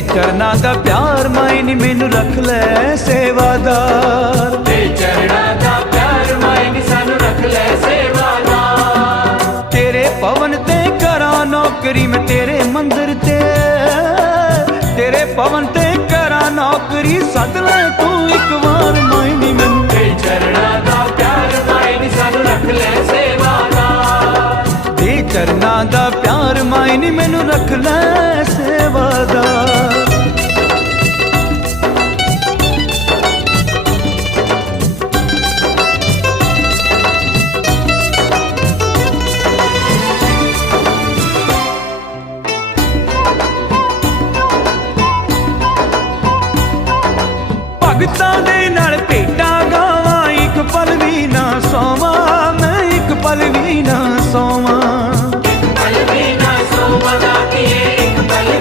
ਚਰਨਾਂ ਦਾ ਪਿਆਰ ਮਾਈ ਨੀ ਮੈਨੂੰ ਰੱਖ ਲੈ ਸੇਵਾਦਾਰ। ਤੇ ਚਰਨਾਂ ਦਾ ਪਿਆਰ ਮਾਈ ਨੀ ਸਾਨੂੰ ਰੱਖ ਲੈ ਸੇਵਾਦਾਰ। ਤੇਰੇ ਭਵਨ ਤੇ ਕਰਾਂ ਨੌਕਰੀ ਮੈਂ ਤੇਰੇ ਮੰਦਰ ਤੇ, ਤੇਰੇ ਭਵਨ ਤੇ ਕਰਾਂ ਨੌਕਰੀ ਸੱਦ ਲੈ ਤੂੰ ਇੱਕ ਵਾਰ ਮਾਈ ਨੀ ਮੈਨੂੰ। ਤੇ ਚਰਨਾਂ ਦਾ ਪਿਆਰ ਮਾਈ ਨੀ ਸਾਨੂੰ ਰੱਖ ਲੈ ਸੇਵਾਦਾਰ। ਤੇ ਚਰਨਾਂ ਦਾ ਪਿਆਰ ਮਾਈ ਨੀ ਮੈਨੂੰ ਰੱਖ ਲੈ